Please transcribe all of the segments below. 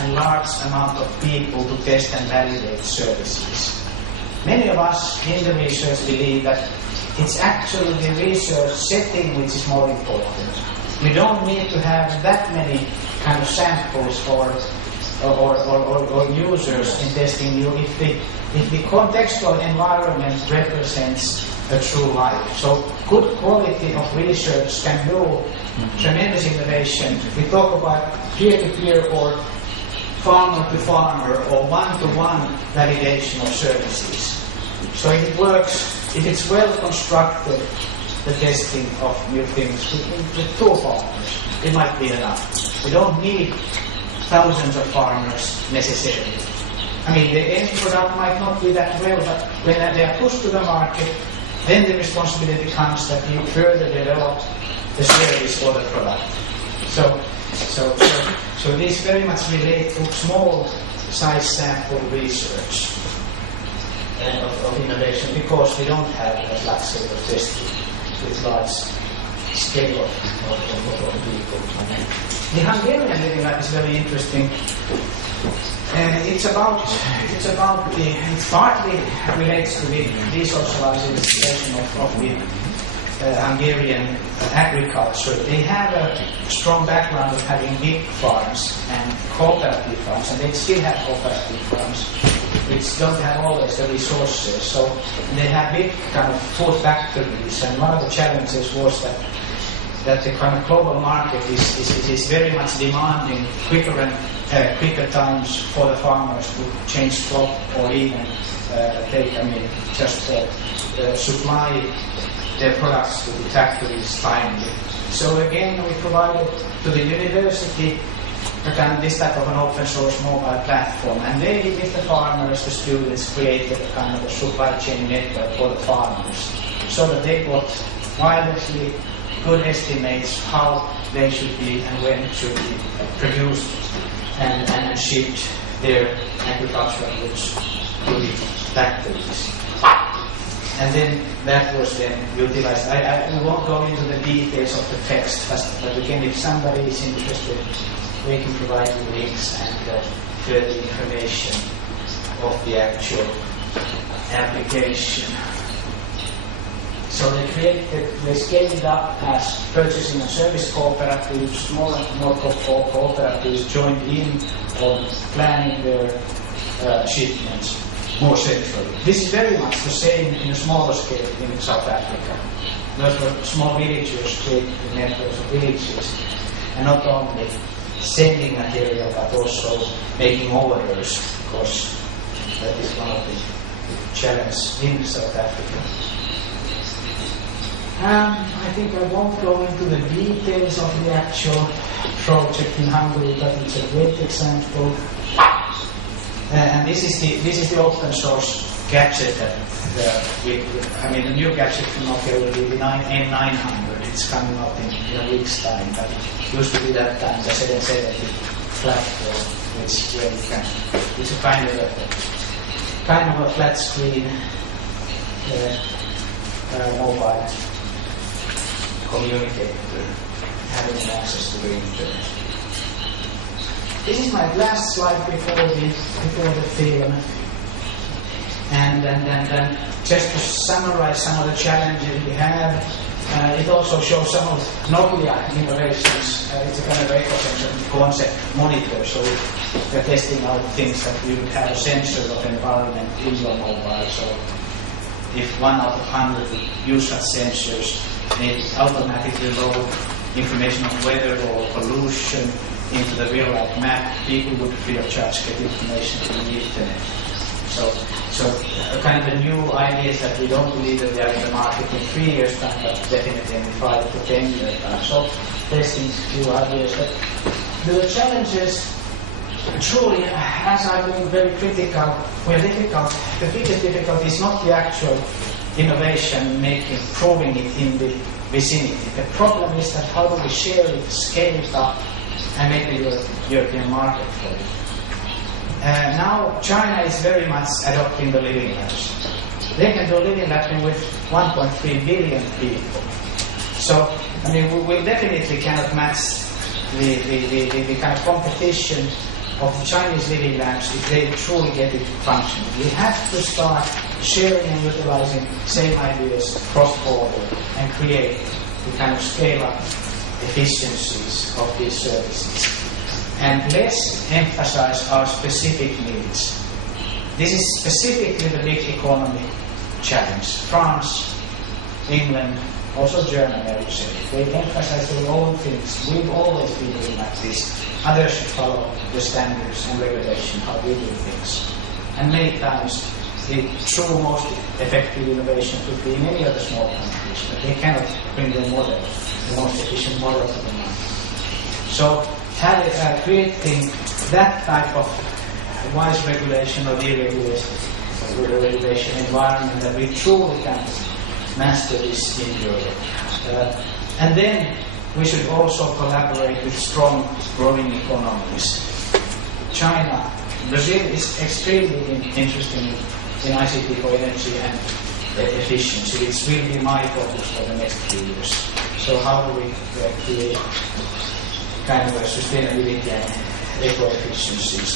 and large amount of people to test and validate services. Many of us in the research believe that it's actually the research setting which is more important. We don't need to have that many kind of samples or users in testing you if the contextual environment represents a true life. So good quality of research can do tremendous innovation. We talk about peer-to-peer or farmer-to-farmer or one-to-one validation of services. So if it works, if it's well constructed, the testing of new things with 2 farmers, it might be enough. We don't need thousands of farmers necessarily. I mean, the end product might not be that well, but when they are pushed to the market, then the responsibility comes that you further develop the service or the product. So these very much relate to small size sample research of innovation, because we don't have a luxury of testing with large scale of people. The Hungarian living lab is very interesting. It partly relates to the desocialization of the Hungarian agriculture. They have a strong background of having big farms and cooperative farms, and they still have cooperative farms, which don't have always the resources. So they have big kind of food factories, and one of the challenges was that the kind of global market is very much demanding quicker times for the farmers to change crop or even supply their products to the factories timely. So again, we provided to the university this type of an open source mobile platform, and they, with the farmers, the students, created a kind of a supply chain network for the farmers, so that they got wirelessly good estimates how they should be and when should be produced and shipped their agricultural goods to the factories. And then that was then utilized. I won't go into the details of the text, but again, if somebody is interested, we can provide you links and further information of the actual application. So they scaled it up as purchasing and service cooperatives. More and more cooperatives joined in on planning their shipments more centrally. This is very much the same in a smaller scale in South Africa. Those were small villages, creating networks of villages, and not only sending material but also making orders, because that is one of the challenges in South Africa. I think I won't go into the details of the actual project in Hungary, but it's a great example. And this is the open source gadget that the new gadget from Nokia will be the N900. It's coming out in a week's time, but it used to be that time the 770 platform, which where you can. It's a kind of a flat screen mobile communicator having access to the internet. This is my last slide before the film, and just to summarize some of the challenges we have, it also shows some of Nokia innovations. It's a kind of ecosystem concept monitor, so we're testing out things that you would have a sensor of environment in your mobile. So if 1 out of 100 use such sensors, it automatically load information on weather or pollution into the real-life map. People would free of charge get information from the internet. So kind of the new ideas that we don't believe that they are in the market in 3 years' time, but definitely in 5 to 10 years' time. So testing a few ideas. But the challenges, truly, as I believe, very critical, were difficult. The biggest difficulty is not the actual innovation making, proving it in the vicinity. The problem is that how do we share it, scale it up, and make the European market for it. Now China is very much adopting the living labs. They can do living labs with 1.3 billion people. So we definitely cannot match the kind of competition of the Chinese living labs if they truly get it functioning. We have to start sharing and utilizing same ideas cross-border and create the kind of scale-up efficiencies of these services. And let's emphasize our specific needs. This is specifically the big economy challenge. France, England, also Germany, I would say. They emphasize their own things. We've always been doing like this. Others should follow the standards and regulation, how we do things. And many times, the true most effective innovation could be in any other small countries, but they cannot bring the model, the most efficient model to the market. So, creating that type of wise regulation or deregulation environment that we truly can master this in Europe. And then we should also collaborate with strong growing economies. China, Brazil is extremely interested in ICT for energy and efficiency. It will be my focus for the next few years. So how do we create kind of a sustainability and eco-efficiencies,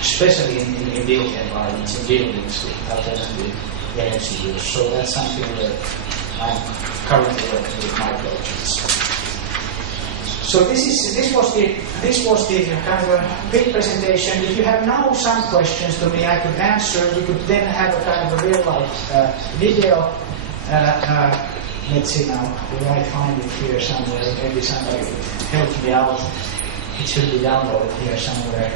especially in built environments, in buildings with alternative energy use. So that's something that I'm currently working with my projects. So this was the kind of a big presentation. If you have now some questions to me, I could answer. We could then have a kind of a real life video. Let's see now. Will I find it here somewhere? Maybe somebody could help me out. It should be downloaded here somewhere.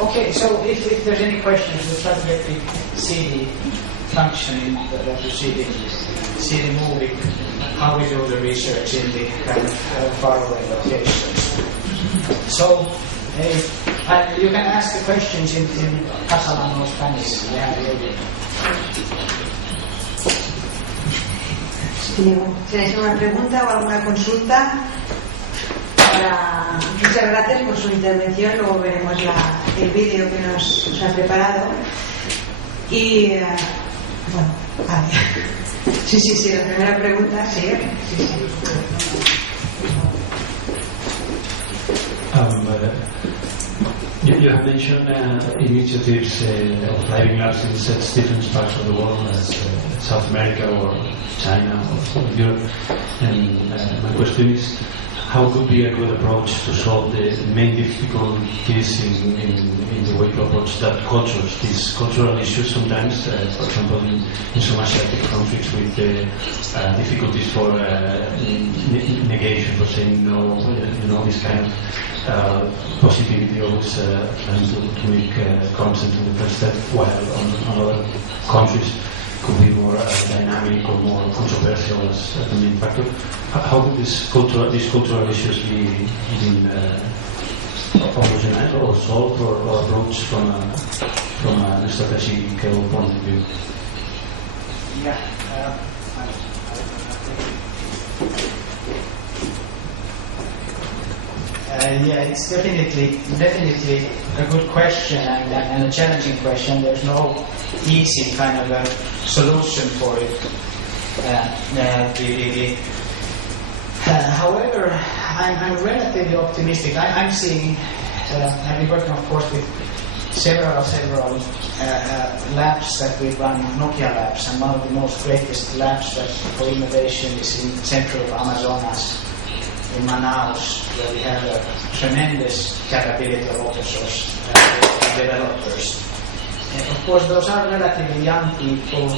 Okay, so if there's any questions, we'll try to get the CD functioning, that you see the movie, how we do the research in the kind of faraway locations. So, you can ask the questions in Catalan or Spanish. Si tenéis una pregunta o alguna consulta, muchas gracias por su intervención. Luego veremos el vídeo que nos ha preparado. Y bueno, vale. Sí, la primera pregunta, sí. You have mentioned initiatives of living labs in different parts of the world, as South America or China or Europe. And my question is, how could be a good approach to solve the main difficulties in the way to approach that cultures, these cultural issues sometimes, for example, in some Asiatic countries with difficulties for negation, for saying no, this kind of positivity always trying to make consent to the first step, while on other countries could be more dynamic or more controversial as the main factor. How could these cultural issues be homogenized or solved or approached from a strategic point of view? It's definitely a good question and a challenging question. There's no easy kind of a solution for it. However, I'm relatively optimistic. I'm seeing, I've been working, of course, with several labs that we run, Nokia labs, and one of the most greatest labs for innovation is in central Amazonas, in Manaus, where we have a tremendous capability of open source developers. Of course, those are relatively young people,